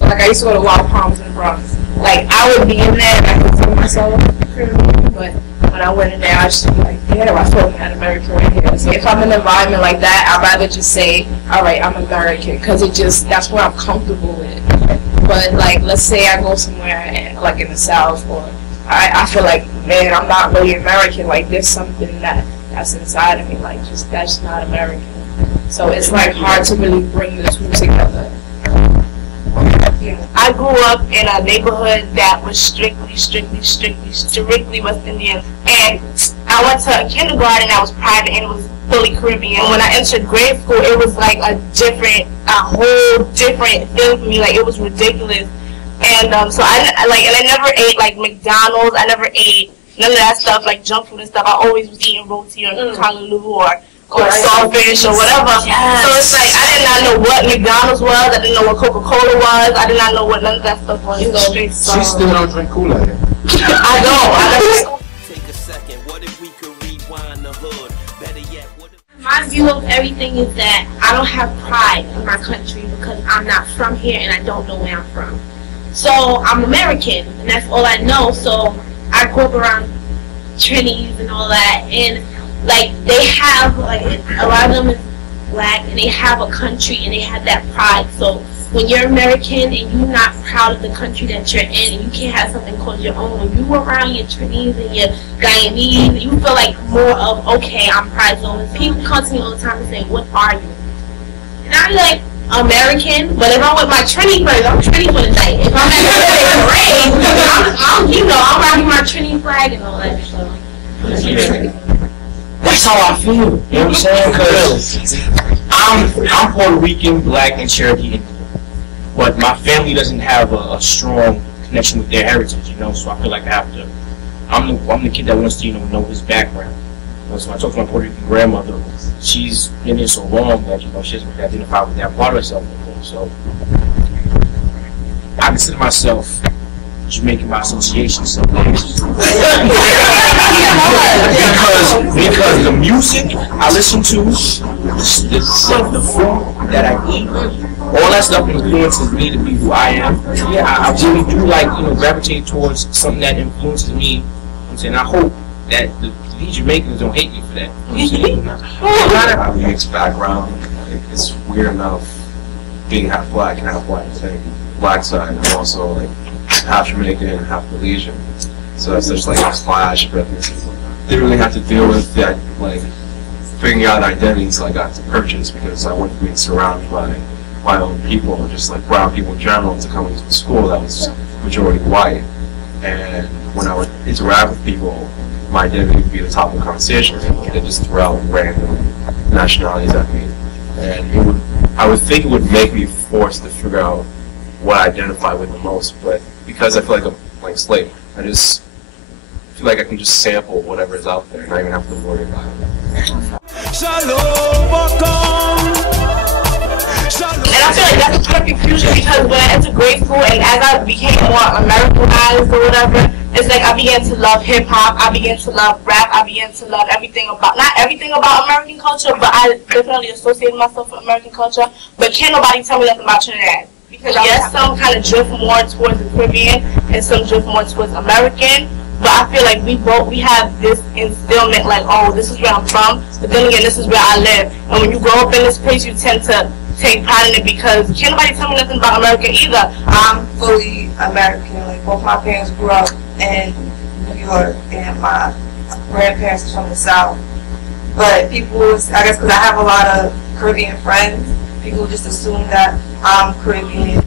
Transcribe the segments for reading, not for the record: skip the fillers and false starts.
Like I used to go to Wild Palms in the Bronx. Like I would be in there and I could feel myself Caribbean, but when I went in there, I just be like, yeah, I feel like an American right here. So if I'm in an environment like that, I'd rather just say, all right, I'm American, because that's what I'm comfortable with. But like, let's say I go somewhere like in the South, or I feel like, man, I'm not really American. Like there's something that's inside of me, like that's not American. So it's like hard to really bring the two together. I grew up in a neighborhood that was strictly West Indian, and I went to kindergarten that was private and it was fully Caribbean. When I entered grade school, it was like a whole different thing for me. Like it was ridiculous, and so I never ate like McDonald's. I never ate none of that stuff like junk food and stuff. I always was eating roti or callaloo or saltfish or whatever. Yes. So it's like I did not know what McDonald's was. I didn't know what Coca-Cola was. I did not know what none of that stuff was. She still don't drink Kool-Aid. I don't. Take a second. What if we could rewind the hood? Better yet, what if... My view of everything is that I don't have pride in my country because I'm not from here and I don't know where I'm from. So I'm American and that's all I know. So I grew up around Trinis and all that, and like they have like a lot of them is black and they have a country and they have that pride. So when you're American and you're not proud of the country that you're in and you can't have something called your own, when you around your Trinis and your Guyanese, you feel like more of, okay, I'm proud. So when people come to me all the time and say, what are you? And I'm like, American, but if I'm with my Trini friends, I'm Trini for the night. If I'm at the parade, I'm rocking my Trini flag and all that. So. That's how I feel. You know what I'm saying? Because I'm Puerto Rican, black, and Cherokee, but my family doesn't have a strong connection with their heritage, you know. So I feel like I have to. I'm the kid that wants to, know his background. You know, so I talk to my Puerto Rican grandmother. She's been here so long that she doesn't really identify with that part of herself anymore. So I consider myself Jamaican by association some days. because the music I listen to, the food that I eat, all that stuff influences me to be who I am. Yeah, I really do like, gravitate towards something that influences me. I'm saying I hope that these Jamaicans don't hate me for that. I have a mixed background. It's weird enough being half black and half white. Like black side, I'm also like half Jamaican and half Malaysian. So that's just like a clash, but didn't really have to deal with that, like figuring out identities I got to purchase because I wasn't being surrounded by my own people, or just like brown people in general, to come into a school that was majority white. And when I would interact with people, my identity would be the top of the conversation. They just throw out random nationalities at me, and I would think it would make me forced to figure out what I identify with the most. But because I feel like I'm like slave, I just feel like I can just sample whatever is out there and not even have to worry about it. And I feel like that's a kind of confusion because when I entered grade school and as I became more Americanized or whatever, it's like I began to love hip hop, I began to love rap, I began to love everything about, not everything about American culture, but I definitely associated myself with American culture. But can't nobody tell me nothing about Trinidad. Because yes, some kind of drift more towards the Caribbean and some drift more towards American. But I feel like we have this instillment like, oh, this is where I'm from, but then again, this is where I live. And when you grow up in this place, you tend to take pride in it because can't nobody tell me nothing about America either. I'm fully American. Like both my parents grew up in New York and my grandparents are from the South. But people, I guess because I have a lot of Caribbean friends, people just assume that I'm Caribbean.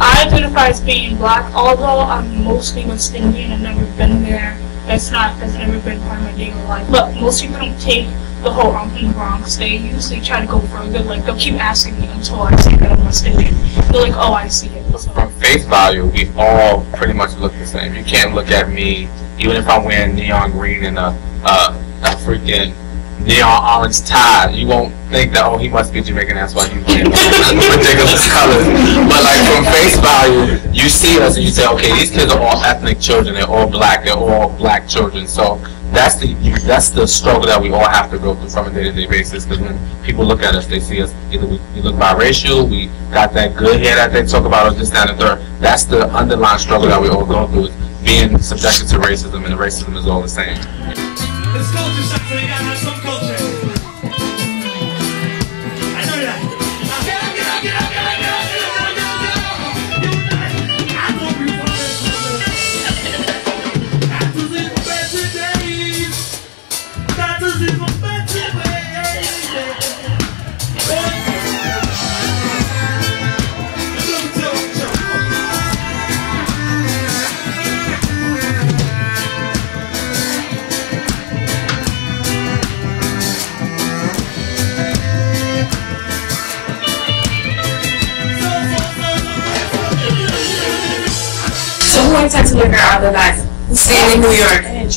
I identify as being black, although I'm mostly West Indian. I've never been there. That's never been part of my daily life. But most people don't take the whole I'm from the Bronx. They usually try to go further. Like they'll keep asking me until I say that I'm West Indian. They're like, oh, I see it. So, from face value, we all pretty much look the same. You can't look at me, even if I'm wearing neon green and a freaking neon orange tie, you won't think that, oh, he must be Jamaican, that's why he's wearing ridiculous colors. But like from face value, you see us and you say, okay, these kids are all ethnic children, they're all black children. So that's the struggle that we all have to go through from a day-to-day basis. Because when people look at us, they see us either we look biracial, we got that good hair that they talk about, or this, that, and the third. That's the underlying struggle that we all go through, is being subjected to racism, and the racism is all the same. It's culture shock, so you gotta have some culture. I know that. Get up, get up, get up, get up, get up, get up, get up, get up. I know you want it. That was in better days. That was in better So who intends to live here other guys? Who's staying in New York? New York?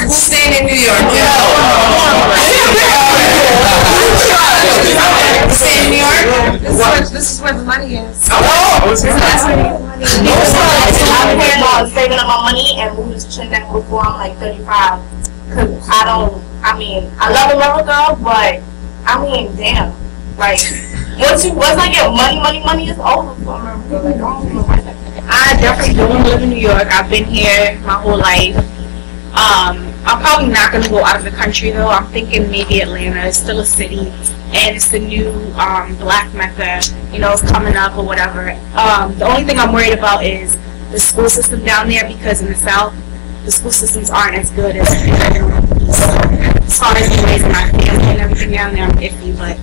Who's staying in New York? Staying in New York? This is where the money is. That's where the money is. I'm planning on saving up my money and moving to Trinidad before I'm like 35. Cause I love America, but I mean, damn, like once I get money is over for America. Like, I don't know why that. I definitely don't want to live in New York. I've been here my whole life. I'm probably not going to go out of the country though. I'm thinking maybe Atlanta. It's still a city, and it's the new Black Mecca. You know, it's coming up or whatever. The only thing I'm worried about is the school system down there, because in the South, the school systems aren't as good as as far as me raising my family and everything down there. I'm iffy, but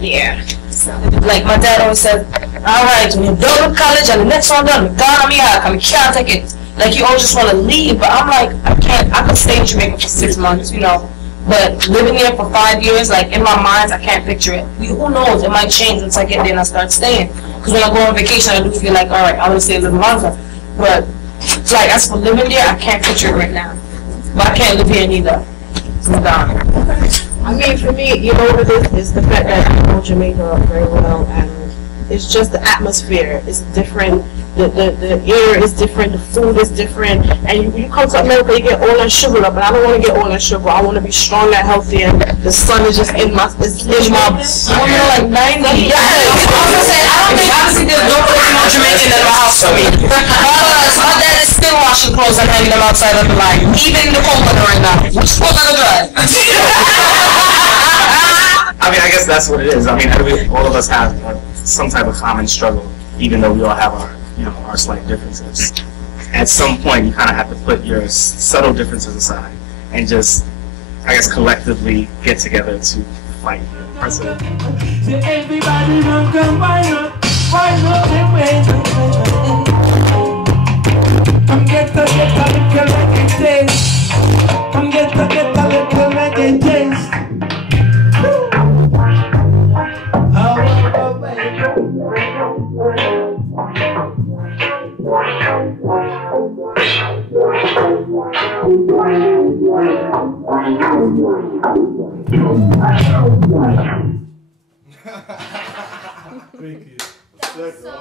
yeah. So. Like my dad always said, alright, when you're done with college and the next one done, I can't take it. Like you always just want to leave, but I'm like, I could stay in Jamaica for 6 months, you know. But living there for 5 years, like in my mind, I can't picture it. Who knows, it might change once I get there and I start staying. Because when I go on vacation, I do feel like, alright, I want to stay a little longer. But like as for living there, I can't picture it right now. But I can't live here neither. I'm gone. I mean, for me, you know what it is the fact that I know Jamaica very well, and it's just the atmosphere is different, the air is different, the food is different, and you come to America, you get all that sugar up, and I don't want to get all that sugar. I want to be strong and healthy, and the sun is just in my, like 90. Yes. I was gonna say, I don't think honestly there's no place more Jamaican than my house for me. Because my dad is still washing clothes and hanging them outside on the line, even in the cold weather right now. Which is gonna dry. I mean, I guess that's what it is. I mean, all of us have some type of common struggle, even though we all have our, our slight differences. At some point, you kind of have to put your subtle differences aside and just, I guess, collectively get together to fight. That's it. So everybody don't come wind up and wait. Come get a little reggae taste. Come get a little reggae taste. Thank you. So